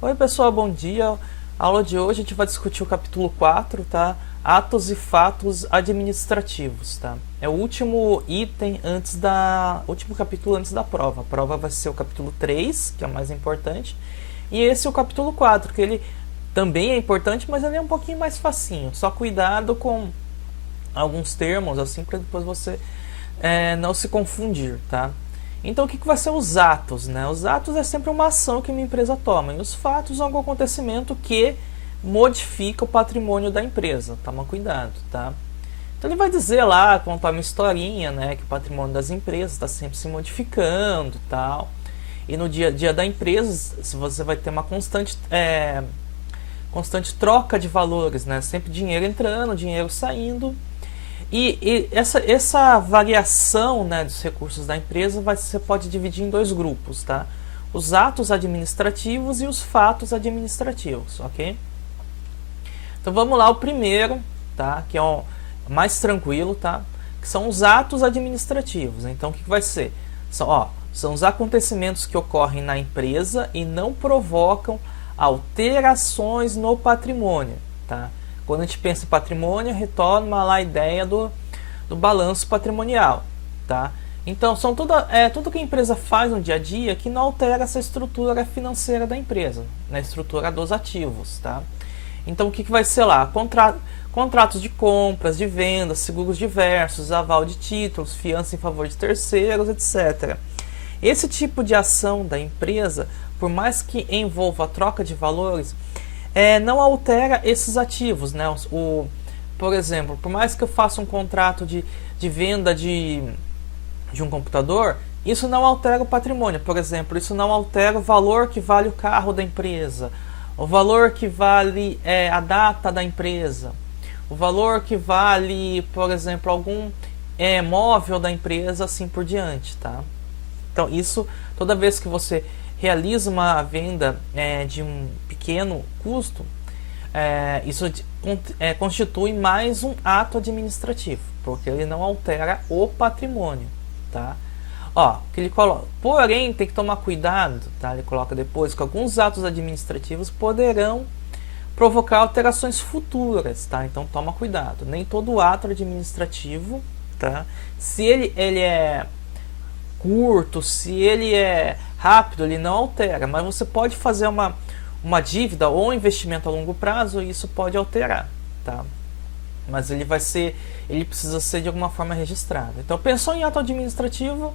Oi pessoal, bom dia. A aula de hoje a gente vai discutir o capítulo 4, tá? Atos e fatos administrativos, tá? É o último item último capítulo antes da prova. A prova vai ser o capítulo 3, que é o mais importante, e esse é o capítulo 4, que ele também é importante, mas ele é um pouquinho mais facinho. Só cuidado com alguns termos, assim, para depois você não se confundir, tá? Então, o que vai ser os atos, né? Os atos é sempre uma ação que uma empresa toma, e os fatos são algum acontecimento que modifica o patrimônio da empresa. Toma cuidado, tá? Então, ele vai dizer lá, contar uma historinha, né? Que o patrimônio das empresas está sempre se modificando e tal. E no dia a dia da empresa, você vai ter uma constante troca de valores, né? Sempre dinheiro entrando, dinheiro saindo. E essa variação, né, dos recursos da empresa você pode dividir em dois grupos, tá? Os atos administrativos e os fatos administrativos, ok? Então vamos lá, o primeiro, tá? Que é o mais tranquilo, tá? Que são os atos administrativos. Então o que vai ser? São os acontecimentos que ocorrem na empresa e não provocam alterações no patrimônio, tá? Quando a gente pensa em patrimônio, retorna lá a ideia do balanço patrimonial, tá? Então, são tudo que a empresa faz no dia a dia que não altera essa estrutura financeira da empresa, na estrutura dos ativos, tá? Então, o que vai ser lá? Contratos de compras, de vendas, seguros diversos, aval de títulos, fiança em favor de terceiros, etc. Esse tipo de ação da empresa, por mais que envolva a troca de valores, não altera esses ativos, né? Por exemplo, por mais que eu faça um contrato de venda de um computador, isso não altera o patrimônio. Por exemplo, isso não altera o valor que vale o carro da empresa, o valor que vale a data da empresa, o valor que vale, por exemplo, algum móvel da empresa, assim por diante, tá? Então, isso, toda vez que você realiza uma venda de um pequeno custo, isso constitui mais um ato administrativo, porque ele não altera o patrimônio, tá? Que ele coloca, porém, tem que tomar cuidado, tá? Ele coloca depois que alguns atos administrativos poderão provocar alterações futuras, tá? Então toma cuidado. Nem todo ato administrativo, tá? Se ele é curto, se ele é rápido, ele não altera, mas você pode fazer uma dívida ou um investimento a longo prazo e isso pode alterar, tá? Mas ele precisa ser de alguma forma registrado. Então, pensou em ato administrativo,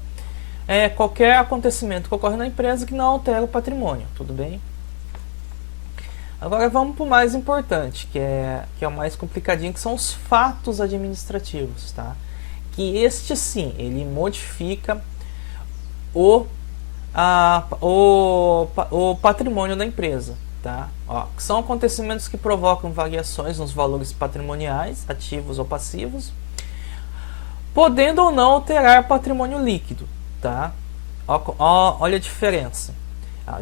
qualquer acontecimento que ocorre na empresa que não altera o patrimônio, tudo bem? Agora vamos para o mais importante, que é o mais complicadinho, que são os fatos administrativos, tá? Que este sim, ele modifica o patrimônio da empresa, tá? Que são acontecimentos que provocam variações nos valores patrimoniais, ativos ou passivos, podendo ou não alterar patrimônio líquido, tá? Olha a diferença.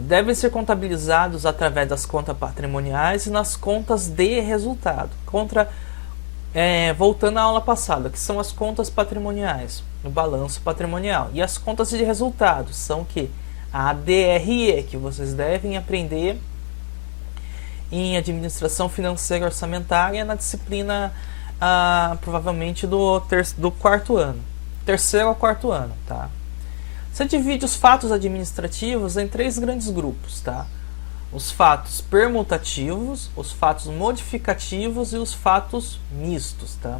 Devem ser contabilizados através das contas patrimoniais e nas contas de resultado. Voltando à aula passada, que são as contas patrimoniais, no balanço patrimonial. E as contas de resultados são a DRE, que vocês devem aprender em administração financeira orçamentária na disciplina provavelmente do quarto ano. Terceiro ao quarto ano, tá? Você divide os fatos administrativos em 3 grandes grupos, tá? Os fatos permutativos, os fatos modificativos e os fatos mistos, tá?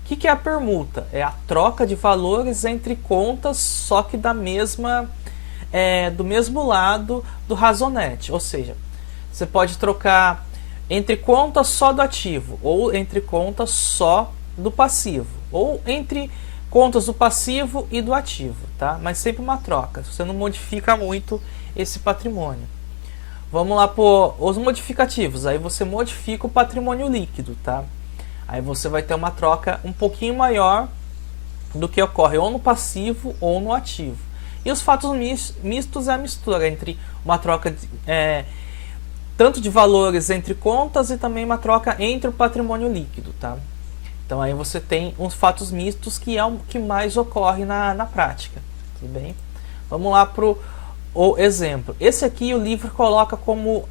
O que é a permuta? É a troca de valores entre contas, só que do mesmo lado do razonete. Ou seja, você pode trocar entre contas só do ativo, ou entre contas só do passivo, ou entre contas do passivo e do ativo, tá? Mas sempre uma troca, você não modifica muito esse patrimônio. Vamos lá para os modificativos. Aí você modifica o patrimônio líquido, tá? Aí você vai ter uma troca um pouquinho maior do que ocorre ou no passivo ou no ativo. E os fatos mistos é a mistura entre uma troca tanto de valores entre contas e também uma troca entre o patrimônio líquido, tá? Então aí você tem uns fatos mistos que é o que mais ocorre na prática, tudo bem? Vamos lá para Ou exemplo, esse aqui o livro coloca como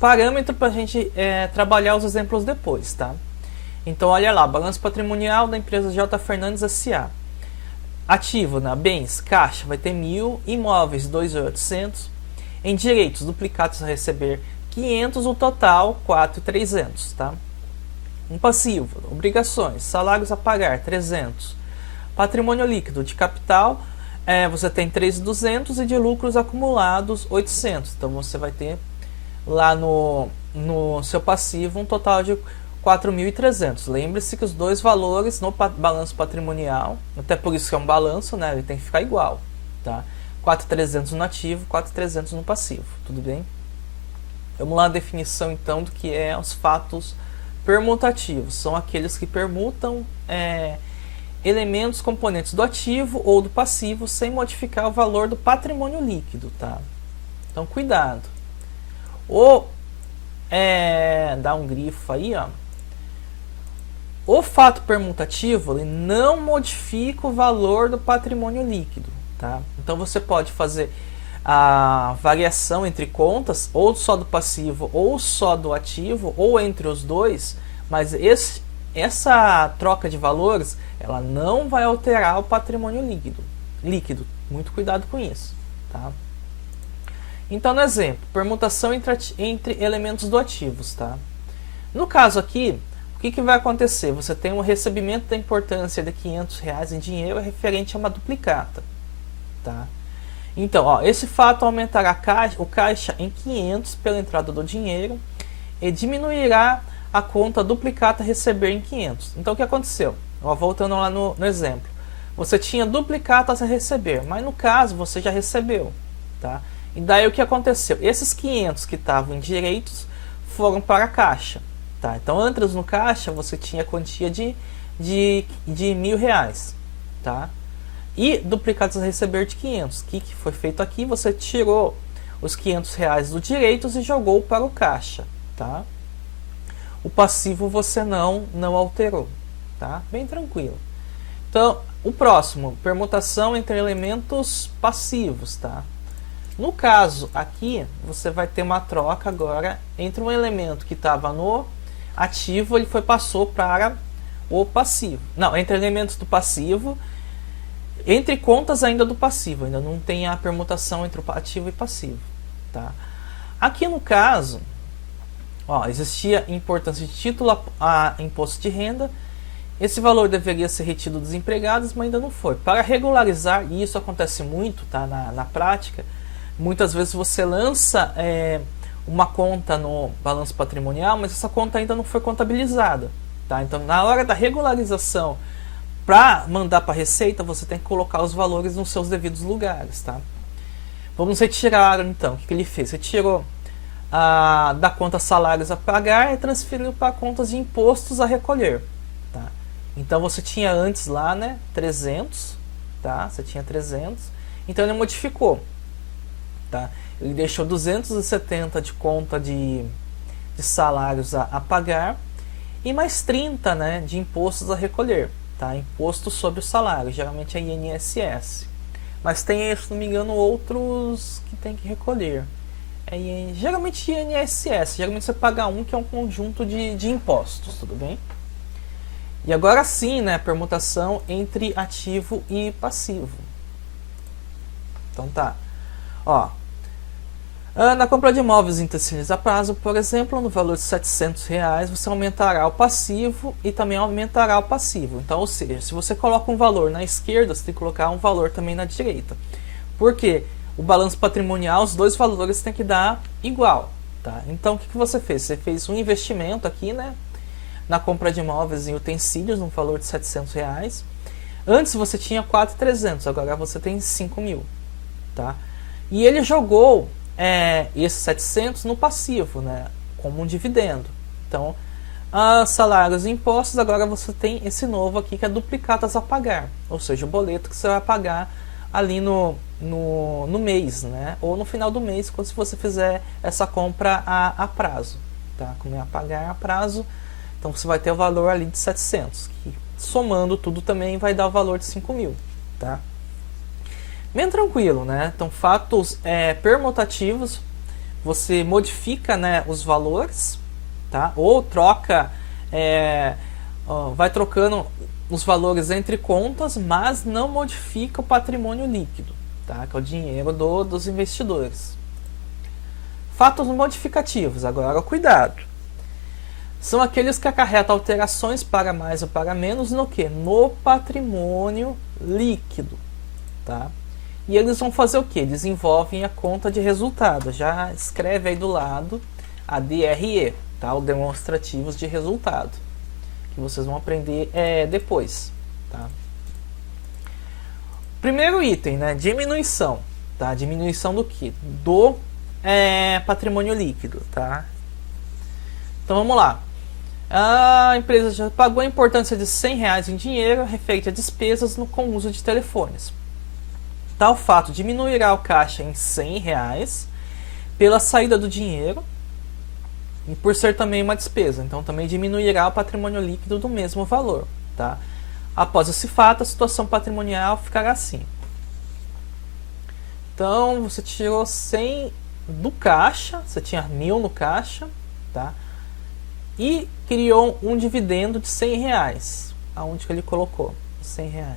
parâmetro para a gente trabalhar os exemplos depois, tá? Então olha lá, balanço patrimonial da empresa J. Fernandes S.A. Ativo, né? Bens, caixa, vai ter 1.000, imóveis 2.800, em direitos, duplicados a receber 500, o total 4.300, tá? Um passivo, obrigações, salários a pagar 300, patrimônio líquido de capital, você tem 3.200 e de lucros acumulados 800, então você vai ter lá no seu passivo um total de 4.300. Lembre-se que os dois valores no balanço patrimonial, até por isso que é um balanço, né, ele tem que ficar igual, tá? 4.300 no ativo, 4.300 no passivo, tudo bem? Vamos lá, a definição então do que é os fatos permutativos. São aqueles que permutam elementos componentes do ativo ou do passivo sem modificar o valor do patrimônio líquido, tá? Então cuidado. Ou dá um grifo aí, ó. O fato permutativo ele não modifica o valor do patrimônio líquido, tá? Então você pode fazer a variação entre contas, ou só do passivo, ou só do ativo, ou entre os dois, mas essa troca de valores ela não vai alterar o patrimônio líquido. Muito cuidado com isso, tá? Então, no exemplo, permutação entre elementos do ativos, tá? No caso aqui, o que vai acontecer? Você tem um recebimento da importância de R$500 em dinheiro referente a uma duplicata, tá? Então, ó, esse fato aumentará o caixa em 500 pela entrada do dinheiro e diminuirá a conta duplicata a receber em 500. Então, o que aconteceu? Ó, voltando lá no exemplo. Você tinha duplicatas a receber, mas no caso você já recebeu, tá? E daí o que aconteceu? Esses 500 que estavam em direitos foram para a caixa, tá? Então, antes no caixa você tinha quantia de R$1.000, tá? E duplicados a receber de 500. O que foi feito aqui? Você tirou os R$500 do direitos e jogou para o caixa, tá? O passivo você não alterou, tá? Bem tranquilo. Então, o próximo, permutação entre elementos passivos, tá? No caso aqui, você vai ter uma troca agora entre um elemento que estava no ativo, ele passou para o passivo. Não, entre elementos do passivo, entre contas ainda do passivo, ainda não tem a permutação entre o ativo e passivo, tá? Aqui no caso, ó, existia importância de título a imposto de renda, esse valor deveria ser retido dos empregados, mas ainda não foi. Para regularizar, e isso acontece muito, tá, na prática, muitas vezes você lança uma conta no balanço patrimonial, mas essa conta ainda não foi contabilizada, tá? Então, na hora da regularização, para mandar para a Receita, você tem que colocar os valores nos seus devidos lugares, tá? Vamos retirar, então. O que ele fez? Retirou da conta salários a pagar e transferiu para contas de impostos a recolher, tá? Então, você tinha antes lá, né, 300, tá? Você tinha 300. Então, ele modificou, tá? Ele deixou 270 de conta de salários a pagar e mais 30, né, de impostos a recolher. Tá? Imposto sobre o salário, geralmente é INSS. Mas tem, se não me engano, outros que tem que recolher. Geralmente INSS, geralmente você paga um que é um conjunto de impostos, tudo bem? E agora sim, né, permutação entre ativo e passivo. Então tá. Ó, na compra de imóveis em terceiros a prazo, por exemplo, no valor de R$700, você aumentará o passivo e também aumentará o passivo. Então, ou seja, se você coloca um valor na esquerda, você tem que colocar um valor também na direita. Por quê? O balanço patrimonial, os dois valores têm que dar igual, tá? Então, o que você fez? Você fez um investimento aqui, né, na compra de imóveis em utensílios, no valor de R$700. Antes você tinha 4.300, agora você tem 5.000, tá? E ele jogou esses 700 no passivo, né, como um dividendo. Então, salários e impostos, agora você tem esse novo aqui que é duplicatas a pagar, ou seja, o boleto que você vai pagar ali no mês, né, ou no final do mês, quando você fizer essa compra a prazo, tá? Como é a pagar a prazo, então você vai ter o valor ali de 700, que somando tudo também vai dar o valor de 5.000, tá? Bem tranquilo, né? Então, fatos permutativos, você modifica, né, os valores, tá? Ou troca, vai trocando os valores entre contas, mas não modifica o patrimônio líquido, tá? Que é o dinheiro dos investidores. Fatos modificativos, agora cuidado. São aqueles que acarretam alterações para mais ou para menos no que? No patrimônio líquido, tá? E eles vão fazer o que? Eles envolvem a conta de resultado. Já escreve aí do lado a DRE, tá? O demonstrativos de resultado, que vocês vão aprender depois, tá? Primeiro item, né? Diminuição, tá? Diminuição do que? Do patrimônio líquido, tá? Então vamos lá. A empresa já pagou a importância de R$100 em dinheiro referente a despesas com uso de telefones. Tal fato diminuirá o caixa em R$100 pela saída do dinheiro e por ser também uma despesa. Então também diminuirá o patrimônio líquido do mesmo valor, tá? Após esse fato, a situação patrimonial ficará assim. Então você tirou 100 do caixa, você tinha 1.000 no caixa, tá? E criou um dividendo de R$100. Aonde que ele colocou? R$100.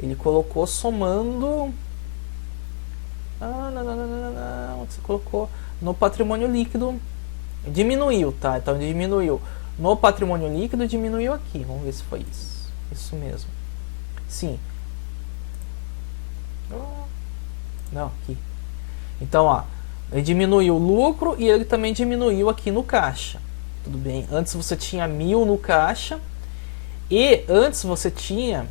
Ele colocou somando... Onde você colocou? No patrimônio líquido. Diminuiu, tá? Então diminuiu. No patrimônio líquido diminuiu aqui. Vamos ver se foi isso. Isso mesmo. Sim. Não, aqui. Então, ó. Ele diminuiu o lucro e ele também diminuiu aqui no caixa. Tudo bem? Antes você tinha 1.000 no caixa. E antes você tinha...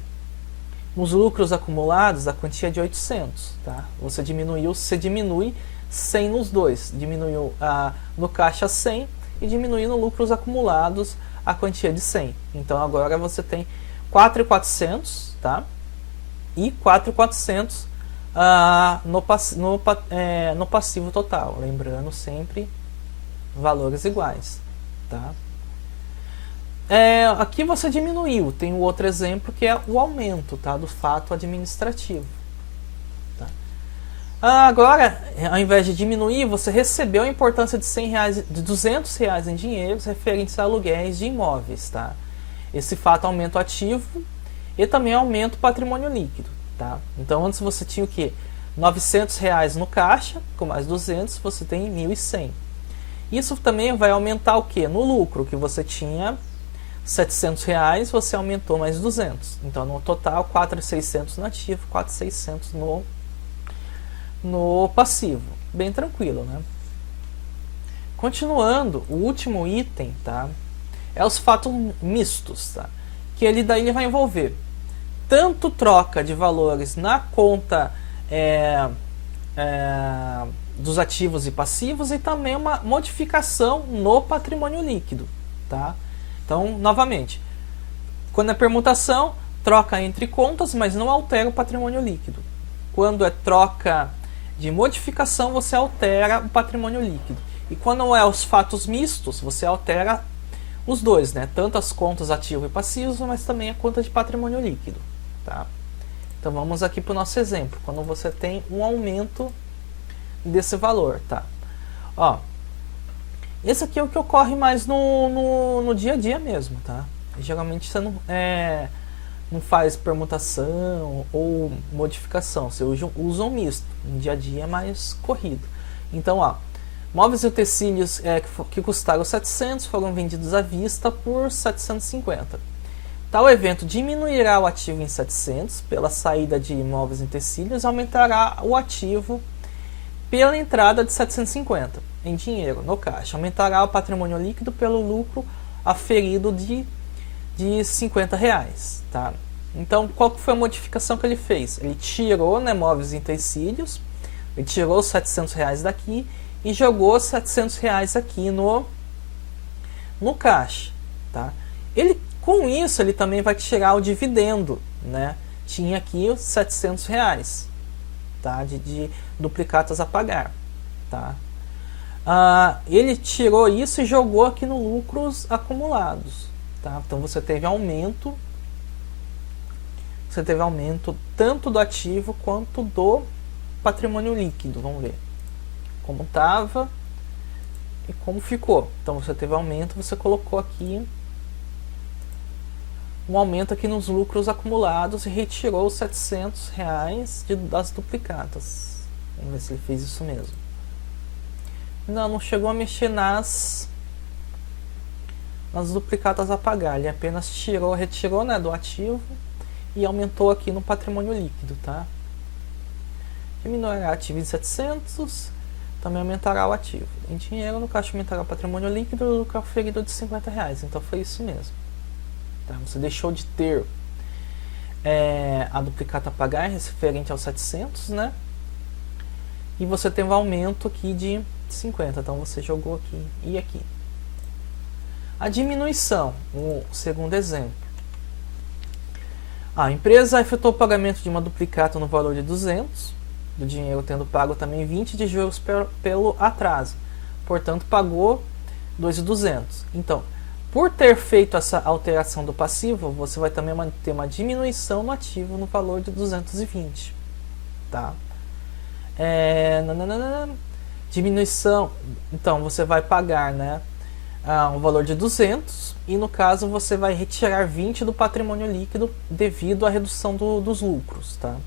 nos lucros acumulados, a quantia de 800, tá? Você diminui 100 nos dois. Diminuiu no caixa 100 e diminuiu no lucros acumulados a quantia de 100. Então agora você tem 4.400, tá? E 4.400 no passivo total. Lembrando sempre valores iguais, tá? Aqui você diminuiu. Tem o outro exemplo que é o aumento, tá, do fato administrativo. Tá? Agora, ao invés de diminuir, você recebeu a importância de R$100, de R$200 em dinheiro referentes a aluguéis de imóveis. Tá? Esse fato aumenta o ativo e também aumenta o patrimônio líquido. Tá? Então, antes você tinha o quê? R$900 no caixa, com mais 200, você tem 1.100. Isso também vai aumentar o quê? No lucro, que você tinha R$700, você aumentou mais 200. Então, no total, 4.600 no ativo, 4.600 no passivo. Bem tranquilo, né? Continuando, o último item, tá? É os fatos mistos, tá? Que ele daí vai envolver tanto troca de valores na conta dos ativos e passivos e também uma modificação no patrimônio líquido, tá? Então, novamente, quando é permutação, troca entre contas, mas não altera o patrimônio líquido. Quando é troca de modificação, você altera o patrimônio líquido. E quando é os fatos mistos, você altera os dois, né? Tanto as contas ativo e passivo, mas também a conta de patrimônio líquido, tá? Então vamos aqui para o nosso exemplo, quando você tem um aumento desse valor, tá? Ó, esse aqui é o que ocorre mais no dia a dia mesmo, tá? Geralmente você não faz permutação ou modificação, você usa um misto. No dia a dia é mais corrido. Então, ó, móveis e utensílios que custaram 700 foram vendidos à vista por 750. Tal evento diminuirá o ativo em 700 pela saída de móveis e utensílios e aumentará o ativo pela entrada de 750 em dinheiro no caixa. Aumentará o patrimônio líquido pelo lucro aferido de R$50, tá? Então, qual foi a modificação que ele fez? Ele tirou, né, móveis e utensílios, ele tirou os R$700 daqui e jogou os R$700 aqui no caixa, tá? Com isso, ele também vai tirar o dividendo, né? Tinha aqui os R$700, tá? De duplicatas a pagar, tá? Ele tirou isso e jogou aqui no lucros acumulados, tá? Então você teve aumento você teve aumento tanto do ativo quanto do patrimônio líquido. Vamos ver como estava e como ficou. Então você teve aumento, você colocou aqui um aumento aqui nos lucros acumulados e retirou os R$700 das duplicatas. Vamos ver se ele fez isso mesmo. Não chegou a mexer nas duplicatas a pagar. Ele apenas retirou, né, do ativo e aumentou aqui no patrimônio líquido, tá? Diminuirá ativo em 700, também aumentará o ativo. Em dinheiro, no caixa aumentará o patrimônio líquido e o lucro aferido de R$50. Então foi isso mesmo. Tá? Você deixou de ter a duplicata a pagar referente aos 700, né? E você tem um aumento aqui de 50. Então você jogou aqui e aqui. A diminuição, o segundo exemplo. A empresa efetuou o pagamento de uma duplicata no valor de 200, do dinheiro tendo pago também 20 de juros pelo atraso. Portanto, pagou 2.200. Então, por ter feito essa alteração do passivo, você vai também ter uma diminuição no ativo no valor de 220. Tá? Diminuição, então você vai pagar, né, um valor de 200 e no caso você vai retirar 20 do patrimônio líquido devido à redução dos lucros, tá?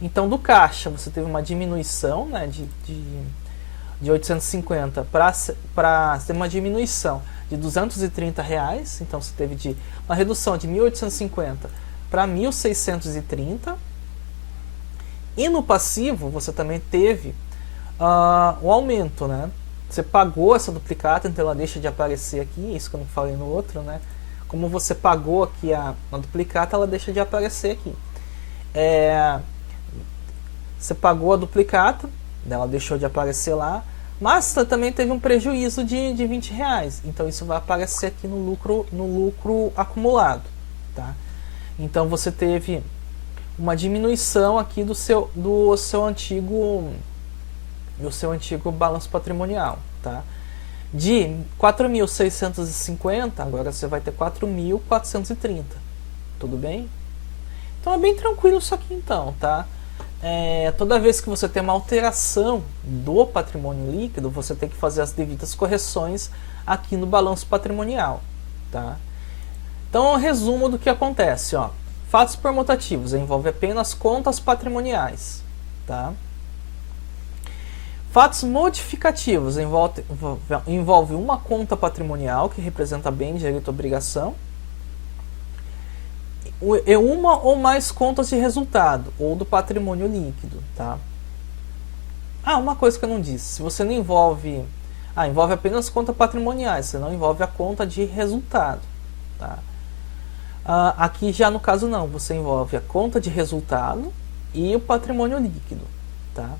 Então do caixa você teve uma diminuição, né, de 850 para ter uma diminuição de R$230, então você teve uma redução de 1.850 para 1.630 e no passivo você também teve um aumento, né? Você pagou essa duplicata, então ela deixa de aparecer aqui, isso que eu não falei no outro, né? Como você pagou aqui a duplicata, ela deixa de aparecer aqui. Você pagou a duplicata, ela deixou de aparecer lá, mas você também teve um prejuízo de R$20, então isso vai aparecer aqui no lucro acumulado, tá? Então você teve uma diminuição aqui do seu antigo balanço patrimonial, tá? De 4.650, agora você vai ter 4.430, tudo bem? Então é bem tranquilo isso aqui então, tá? Toda vez que você tem uma alteração do patrimônio líquido, você tem que fazer as devidas correções aqui no balanço patrimonial, tá? Então, resumo do que acontece, ó. Fatos permutativos envolve apenas contas patrimoniais, tá? Fatos modificativos envolve uma conta patrimonial que representa bem, direito ou obrigação e uma ou mais contas de resultado ou do patrimônio líquido, tá? Uma coisa que eu não disse, se você não envolve apenas contas patrimoniais, você não envolve a conta de resultado, tá? Aqui já no caso não, você envolve a conta de resultado e o patrimônio líquido, tá?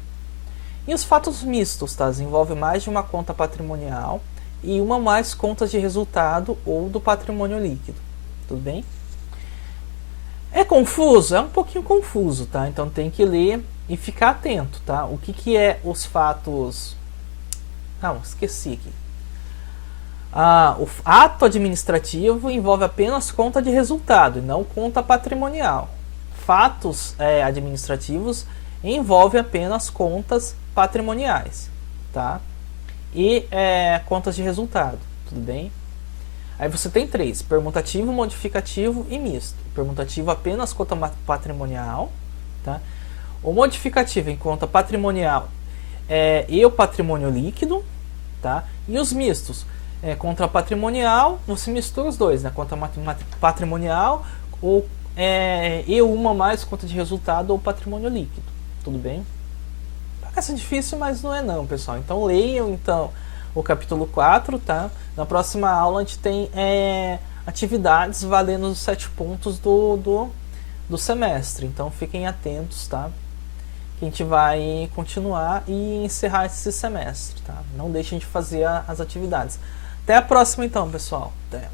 E os fatos mistos, tá? Envolve mais de uma conta patrimonial e uma ou mais contas de resultado ou do patrimônio líquido, tudo bem? É confuso? É um pouquinho confuso, tá? Então tem que ler e ficar atento, tá? O que é os fatos... esqueci aqui. O ato administrativo envolve apenas conta de resultado e não conta patrimonial. Fatos administrativos envolve apenas contas patrimoniais, tá? E contas de resultado, tudo bem? Aí você tem três: permutativo, modificativo e misto. Permutativo apenas conta patrimonial, tá? O modificativo em conta patrimonial e o patrimônio líquido, tá? E os mistos, conta patrimonial, você mistura os dois, né? Conta patrimonial e uma mais conta de resultado ou patrimônio líquido, tudo bem? Parece difícil, mas não é não, pessoal. Então leiam então o capítulo 4, tá? Na próxima aula a gente tem atividades valendo os 7 pontos do semestre. Então fiquem atentos, tá? Que a gente vai continuar e encerrar esse semestre, tá? Não deixem de fazer as atividades. Até a próxima então, pessoal. Até.